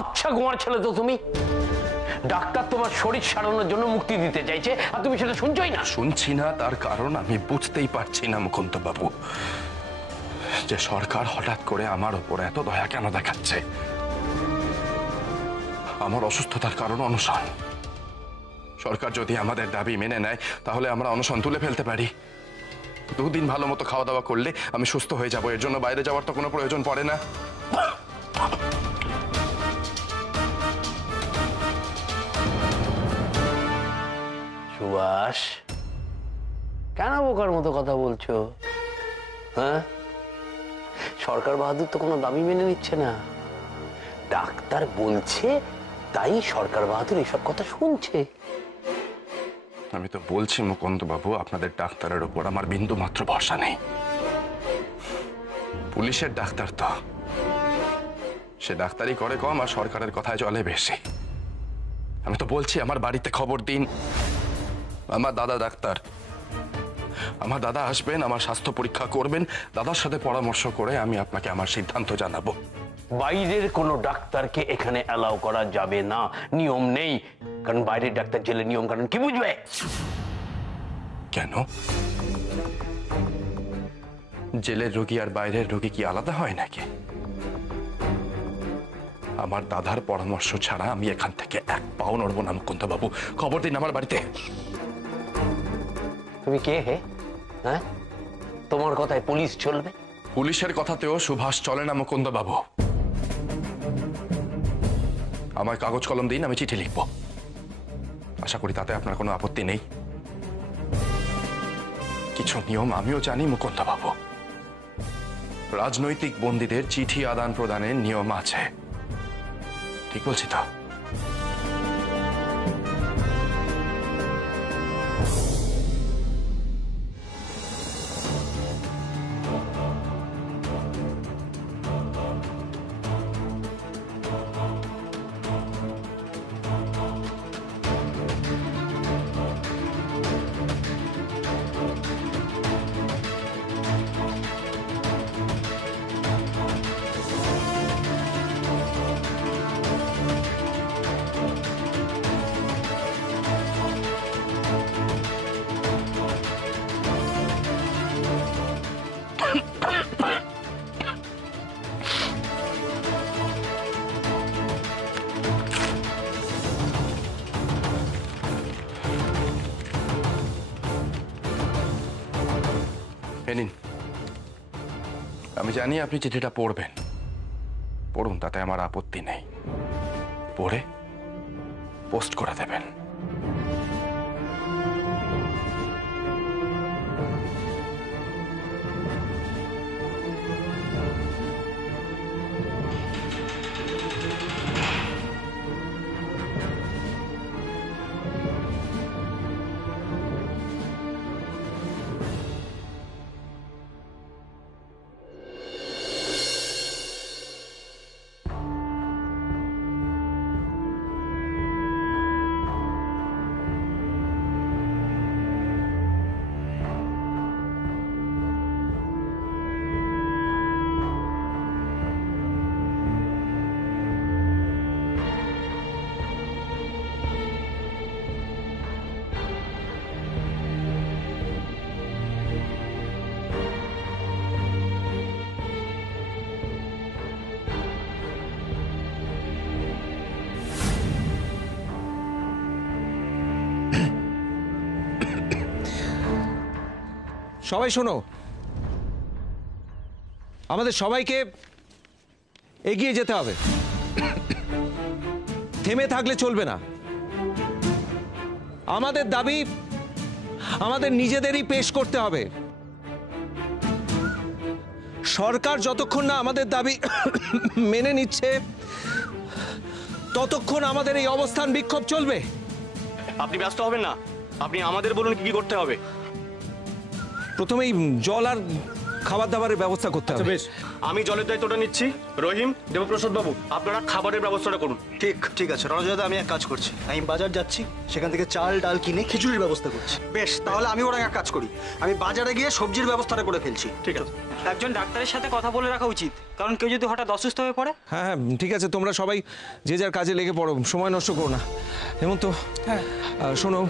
আচ্ছা গোয়ার ছেলে তো তুমি। ডাক্তার তোমার শরীর সারানোর জন্য মুক্তি দিতে চাইছে, আর তুমি সেটা শুনছই না। শুনছি না তার কারণ আমি বুঝতেই পারছি না মুকুন্দ বাবু, যে সরকার হঠাৎ করে আমার ওপর এত দয়া কেন দেখাচ্ছে। আমার অসুস্থতার কারণ অনশন। সরকার যদি আমাদের দাবি মেনে নেয় তাহলে আমরা অনশন তুলে ফেলতে পারি। 2 দিন ভালো মতো খাওয়া দাওয়া করলে আমি সুস্থ হয়ে যাব, এর জন্য বাইরে যাওয়ার তো কোনো প্রয়োজন পড়ে না। সুভাষ, কেন বোকার মতো কথা বলছো? হ্যাঁ, সরকার বাহাদুর তো কোনো দাবি মেনে নিচ্ছে না। ডাক্তার বলছে তাই সরকার বাহাদুর এসব কথা শুনছে। আমি তো বলছি মুকুন্দ বাবু, আপনাদের ডাক্তারের উপর আমার বিন্দু মাত্র ভরসা নেই। পুলিশের ডাক্তার তো, সে ডাক্তারি করে কম আর সরকারের কথায় চলে বেশি। আমি তো বলছি আমার বাড়িতে খবর দিন। আমার দাদা ডাক্তার, আমার দাদা আসবেন, আমার স্বাস্থ্য পরীক্ষা করবেন, দাদার সাথে পরামর্শ করে আমি আপনাকে আমার সিদ্ধান্ত জানাবো। বাইরের কোনো ডাক্তারকে এখানে অ্যালাউ করা যাবে না, নিয়ম নেই। কারণ বাইরের ডাক্তার জেলে নিয়ম কারণ কি বুঝবে? কেন? জেলের রোগী আর বাইরের রোগী কি আলাদা হয় নাকি? আমার দাদার পরামর্শ ছাড়া আমি এখান থেকে 1 পাও নড়বো না মুকুন্দ বাবু। খবর দিন আমার বাড়িতে। তুমি কে হে? হ্যাঁ, তোমার কথায় পুলিশ চলবে? পুলিশের কথাতেও সুভাষ চলে না মুকুন্দ বাবু। আমার কাগজ কলম দিন, আমি চিঠি লিখব। আশা করি তাতে আপনার কোনো আপত্তি নেই। কিছু নিয়ম আমিও জানি মুকুন্দ বাবু। রাজনৈতিক বন্দীদের চিঠি আদান প্রদানের নিয়ম আছে, ঠিক বলছি তো? নিন, আমি জানি আপনি চিঠিটা পড়বেন। পড়ুন, তাতে আমার আপত্তি নেই। পড়ে পোস্ট করে দেবেন। সবাই শোনো, আমাদের সবাইকে এগিয়ে যেতে হবে, থেমে থাকলে চলবে না। আমাদের দাবি আমাদের নিজেদেরই পেশ করতে হবে। সরকার যতক্ষণ না আমাদের দাবি মেনে নিচ্ছে ততক্ষণ আমাদের এই অবস্থান বিক্ষোভ চলবে। আপনি ব্যস্ত হবেন না, আপনি আমাদের বলুন কি করতে হবে। প্রথমেই জল আর খাবার দাবারের ব্যবস্থা করতে হবে। বেশ, আমি জলের দায়িত্বটা নিচ্ছি। রহিম, দেবপ্রসাদ বাবু, আপনারা খাবারের ব্যবস্থাটা করুন। ঠিক আছে রণজয়দা, আমি এক কাজ করছি, আমি বাজার যাচ্ছি, সেখান থেকে চাল ডাল কিনে খিচুড়ির ব্যবস্থা করছি। বেশ, তাহলে আমি ওরা এক কাজ করি, আমি বাজারে গিয়ে সবজির ব্যবস্থাটা করে ফেলছি। ঠিক আছে। একজন ডাক্তারের সাথে কথা বলে রাখা উচিত, কারণ কেউ যদি হঠাৎ অসুস্থ হয়ে পড়ে। হ্যাঁ হ্যাঁ ঠিক আছে, তোমরা সবাই যে যার কাজে লেগে পড়ো, সময় নষ্ট করো না। হেমন্ত, শোনো,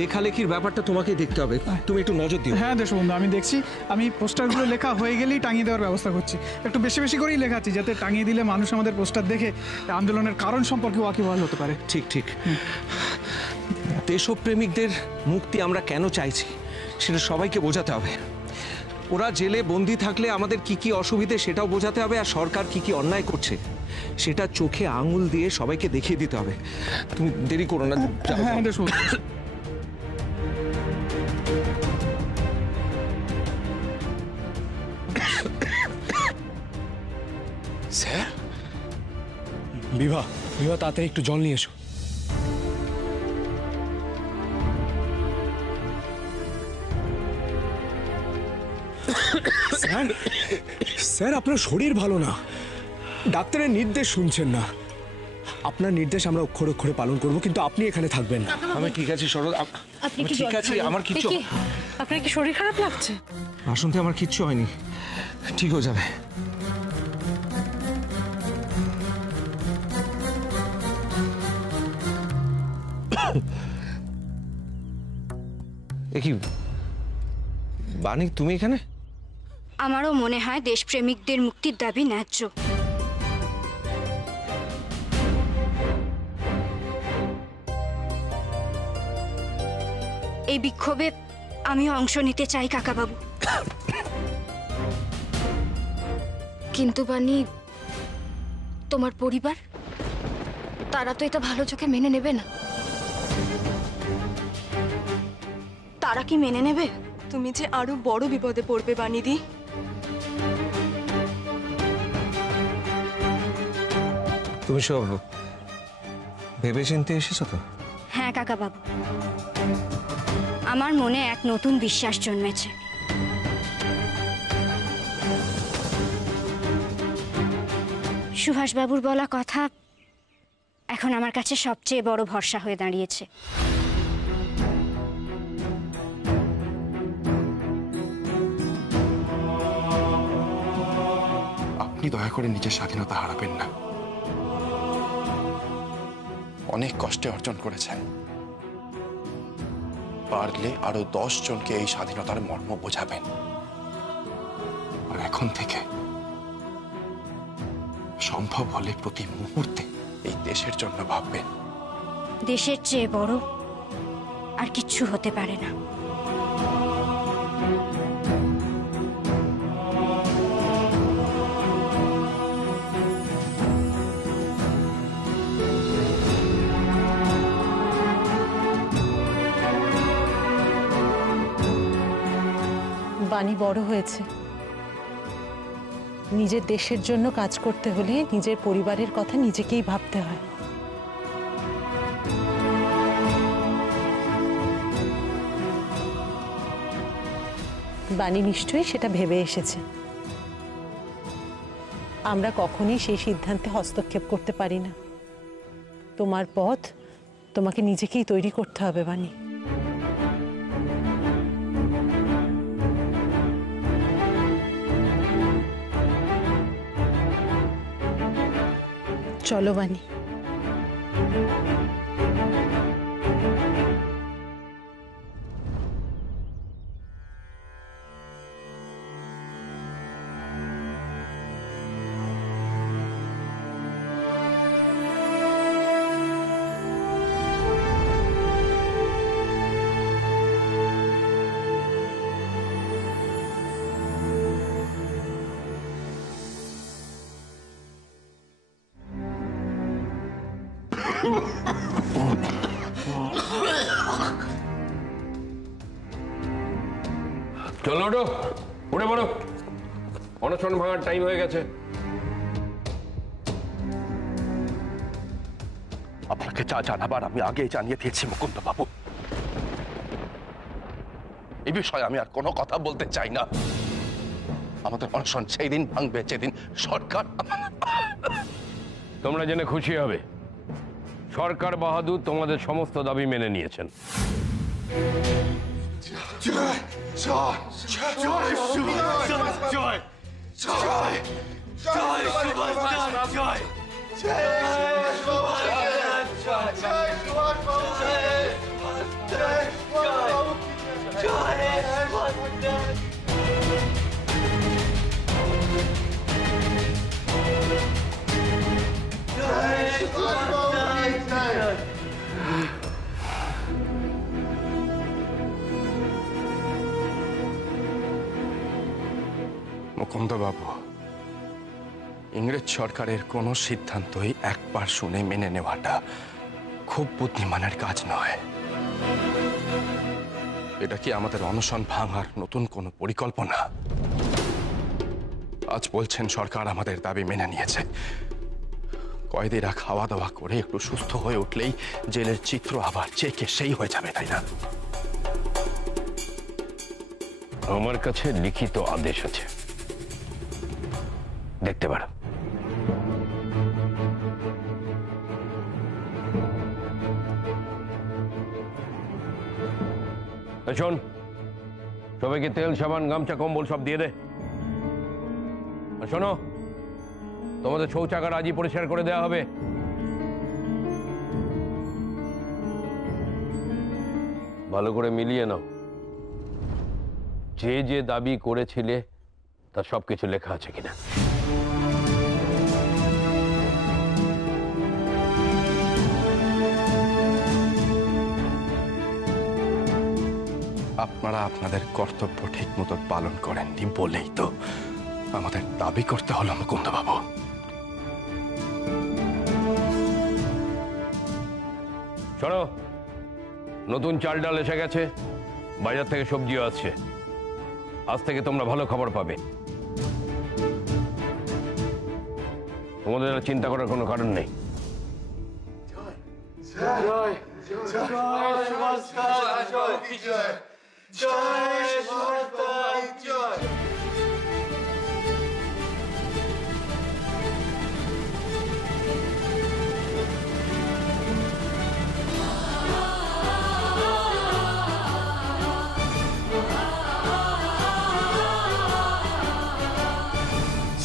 লেখালেখির ব্যাপারটা তোমাকেই দেখতে হবে, তুমি একটু নজর দিও। হ্যাঁ দেশবন্ধু, আমি দেখছি। আমি পোস্টারগুলো লেখা হয়ে গেলেই টাঙিয়ে দেওয়ার ব্যবস্থা করছি। একটু বেশি বেশি করেই লেখাচ্ছি, যাতে টাঙিয়ে দিলে মানুষ আমাদের পোস্টার দেখে আন্দোলনের কারণ সম্পর্কে ওয়াকিবহাল হতে পারে। ঠিক ঠিক। দেশপ্রেমিকদের মুক্তি আমরা কেন চাইছি সেটা সবাইকে বোঝাতে হবে। ওরা জেলে বন্দি থাকলে আমাদের কি কি অসুবিধে সেটাও বোঝাতে হবে, আর সরকার কি কি অন্যায় করছে সেটা চোখে আঙুল দিয়ে সবাইকে দেখিয়ে দিতে হবে। তুমি দেরি করো না, যাও। হ্যাঁ দেশবন্ধু। স্যার, বিভা তাড়াতাড়ি একটু জল নিয়ে এসো। স্যার আপনার শরীর ভালো না, ডাক্তারের নির্দেশ শুনছেন না। আপনার নির্দেশ আমরা অক্ষরে অক্ষরে পালন করব, কিন্তু আপনি এখানে থাকবেন না। আমি ঠিক আছি শরৎ, আপনি কি ঠিক আছে, আমার কিচ্ছু, আপনার কি শরীর খারাপ লাগছে? বাসন্তী আমার কিচ্ছু হয়নি, ঠিক হয়ে যাবে। এ কি বানি, তুমি এখানে? আমারও মনে হয় দেশপ্রেমিকদের মুক্তির দাবি ন্যায্য। এই বিক্ষোভে আমিও অংশ নিতে চাই কাকাবাবু। কিন্তু বানি, তোমার পরিবার, তারা তো এটা ভালো চোখে মেনে নেবে না। তারা কি মেনে নেবে? তুমি যে আরো বড় বিপদে পড়বে বানিদি। তুমি সব ভেবে চিন্তে এসেছো তো? হ্যাঁ কাকাবাবু, আমার মনে এক নতুন বিশ্বাস জন্মেছে। সুভাষবাবুর বলা কথা এখন আমার কাছে সবচেয়ে বড় ভরসা হয়ে দাঁড়িয়েছে। আপনি দয়া করে নিজের স্বাধীনতা হারাবেন না। অনেক কষ্টে অর্জন করেছেন, পারলে আরো 10 জনকে এই স্বাধীনতার মর্ম বোঝাবেন। আর এখন থেকে সম্ভব হলে প্রতি মুহূর্তে এই দেশের জন্য ভাববেন। দেশের চেয়ে বড় আর কিচ্ছু হতে পারে না। বাণী বড় হয়েছে, নিজের দেশের জন্য কাজ করতে হলে নিজের পরিবারের কথা নিজেকেই ভাবতে হয়। বাণী নিশ্চয়ই সেটা ভেবে এসেছে। আমরা কখনোই সেই সিদ্ধান্তে হস্তক্ষেপ করতে পারি না। তোমার পথ তোমাকে নিজেকেই তৈরি করতে হবে বাণী। চলো বাণী। চলো ওঠো, উঠে পড়ো, অনশন ভাঙার টাইম হয়ে গেছে। আপনাকে যা জানাবার আমি আগেই জানিয়ে দিয়েছি মুকুন্দ বাবু। এই বিষয়ে আমি আর কোনো কথা বলতে চাই না। আমাদের অনশন সেই দিন ভাঙবে যেদিন সরকার। তোমরা জেনে খুশি হবে, সরকার বাহাদুর তোমাদের সমস্ত দাবি মেনে নিয়েছেন। মুকুন্দবাবু, ইংরেজ সরকারের কোনো সিদ্ধান্তই একবার শুনে মেনে নেওয়াটা খুব বুদ্ধিমানের কাজ নয়। এটা কি আমাদের অনশন ভাঙার নতুন কোনো পরিকল্পনা? আজ বলছেন সরকার আমাদের দাবি মেনে নিয়েছে, কয়েদিরা খাওয়া দাওয়া করে একটু সুস্থ হয়ে উঠলেই জেলের চিত্র আবার চেকে সেই হয়ে যাবে, তাই না? আমার কাছে লিখিত আদেশ আছে, দেখতে পারো। শোন, সবাইকে তেল, সাবান, গামছা, কম্বল সব দিয়ে দে। আর শোনো, তোমাদের শৌচাগার আজই পরিষ্কার করে দেওয়া হবে। ভালো করে মিলিয়ে নাও, যে যে দাবি করেছিলে তার সবকিছু লেখা আছে কিনা। আপনারা আপনাদের কর্তব্য ঠিক মতো পালন করেননি বলেই তো আমাদের দাবি করতে হলো মুকুন্দবাবু। শোনো, নতুন চাল ডাল এসে গেছে, বাজার থেকে সবজিও আসছে। আজ থেকে তোমরা ভালো খবর পাবে, তোমাদের আর চিন্তা করার কোনো কারণ নেই।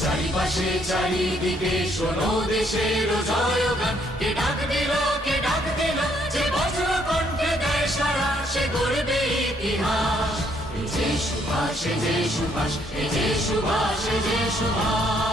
চারিপাশে চারিদিকে শোনো দেশের জয়গান, কে ডাক দিল, কে ডাক দিল, যে বজ্র কণ্ঠে দেয় সারা, সে গড়বে ইতিহাস। এই যে সুভাষ, এই যে সুভাষ, এই যে সুভাষ, এই যে সুভাষ।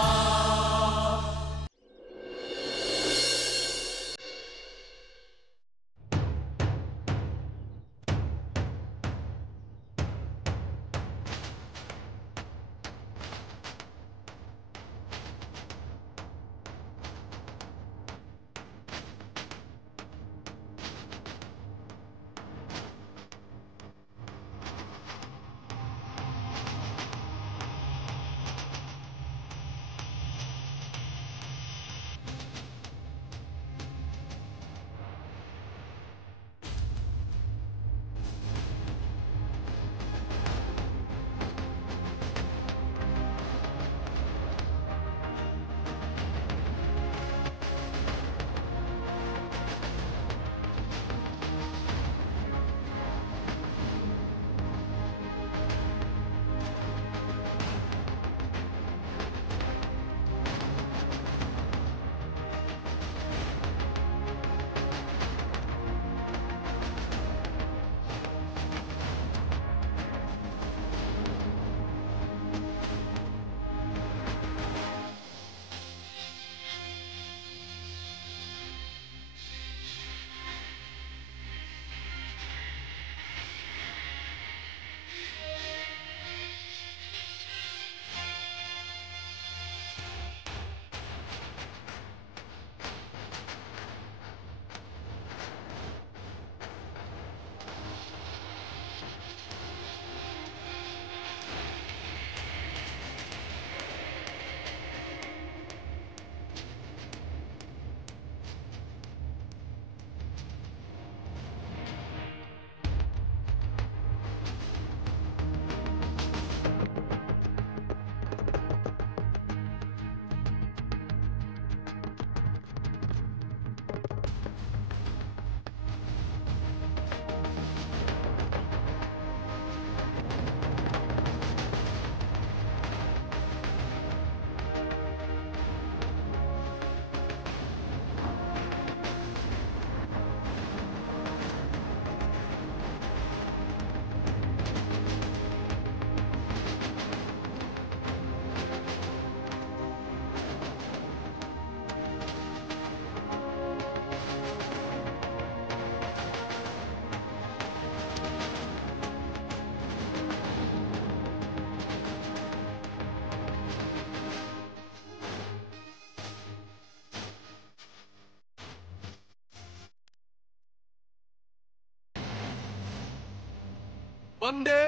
বন্দে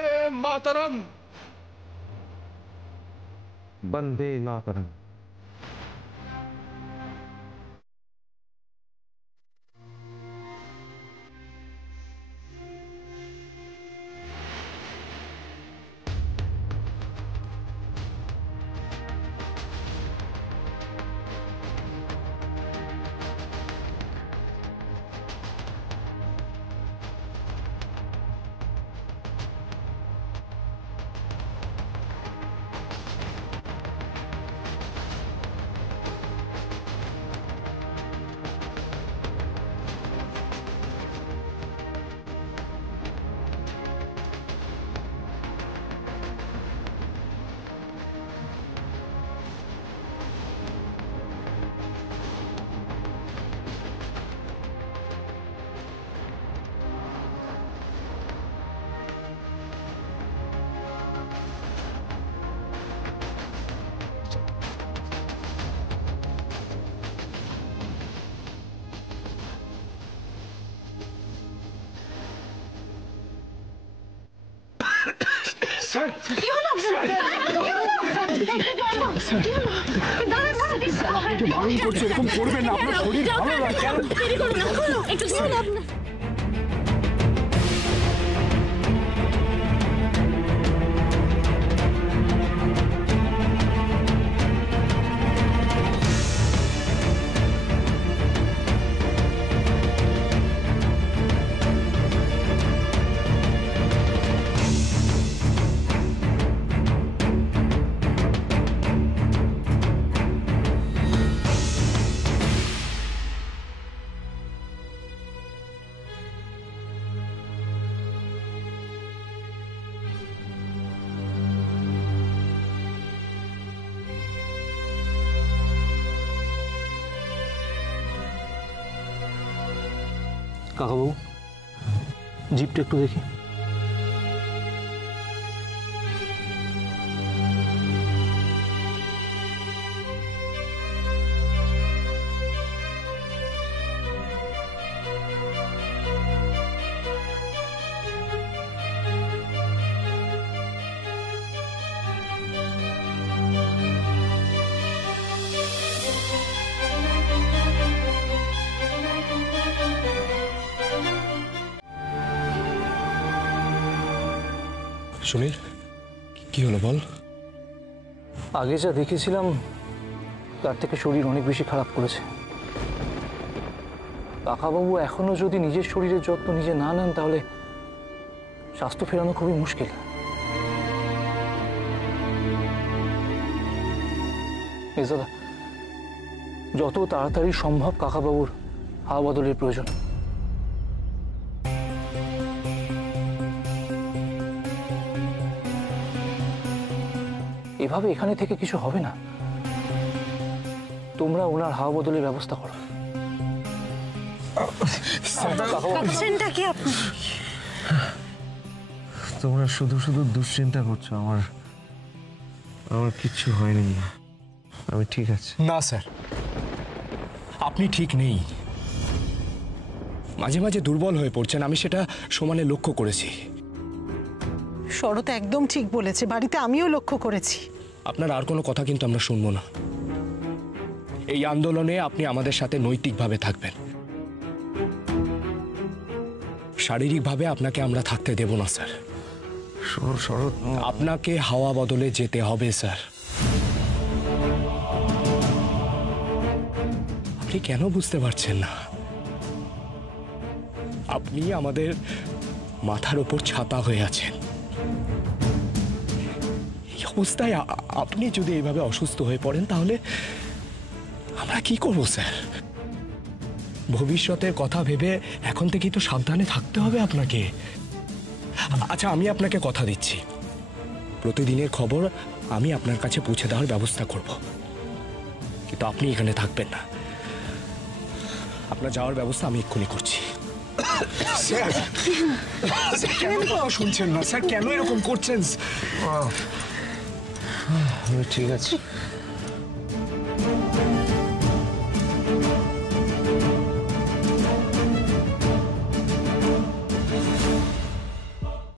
মাতরম। বন্দে মাতরম। স্যার কি হলো আপনি বারণ করছে, এরকম করবেন না, আপনার শরীর ভালো না। একটু কাকাবাবু, জিপটা একটু দেখি। সুনীল, কি হলো বল? আগে যা দেখেছিলাম তার থেকে শরীর অনেক বেশি খারাপ করেছে। কাকাবাবু এখনো যদি নিজের শরীরের যত্ন নিজে না নেন তাহলে স্বাস্থ্য ফেরানো খুবই মুশকিল। দাদা, যত তাড়াতাড়ি সম্ভব কাকাবাবুর হাওয়া বদলের প্রয়োজন। এভাবে এখানে থেকে কিছু হবে না, তোমরা ওনার হাওয়া বদলের ব্যবস্থা করো। তোমরা শুধু শুধু দুশ্চিন্তা করছো, আমার কিচ্ছু হয়নি, আমি ঠিক আছি। না স্যার, আপনি ঠিক নেই, মাঝে মাঝে দুর্বল হয়ে পড়ছেন, আমি সেটা সমানে লক্ষ্য করেছি। শরৎ একদম ঠিক বলেছে, বাড়িতে আমিও লক্ষ্য করেছি। আপনার আর কোনো কথা কিন্তু আমরা শুনবো না। এই আন্দোলনে আপনি আমাদের সাথে নৈতিকভাবে থাকবেন, শারীরিকভাবে আপনাকে আমরা থাকতে দেব না স্যার। শরৎ, আপনাকে হাওয়া বদলে যেতে হবে স্যার। আপনি কেন বুঝতে পারছেন না? আপনি আমাদের মাথার উপর ছাতা হয়ে আছেন। এই অবস্থায় আপনি যদি এইভাবে অসুস্থ হয়ে পড়েন তাহলে আমরা কি করব স্যার? ভবিষ্যতের কথা ভেবে এখন থেকেই তো সাবধানে থাকতে হবে আপনাকে। আচ্ছা, আমি আপনাকে কথা দিচ্ছি, প্রতিদিনের খবর আমি আপনার কাছে পৌঁছে দেওয়ার ব্যবস্থা করব, কিন্তু আপনি এখানে থাকবেন না। আপনার যাওয়ার ব্যবস্থা আমি এক্ষুনি করছি। স্যার, কেন কথা শুনছেন না স্যার? কেন এরকম করছেন? আমি ঠিক আছে।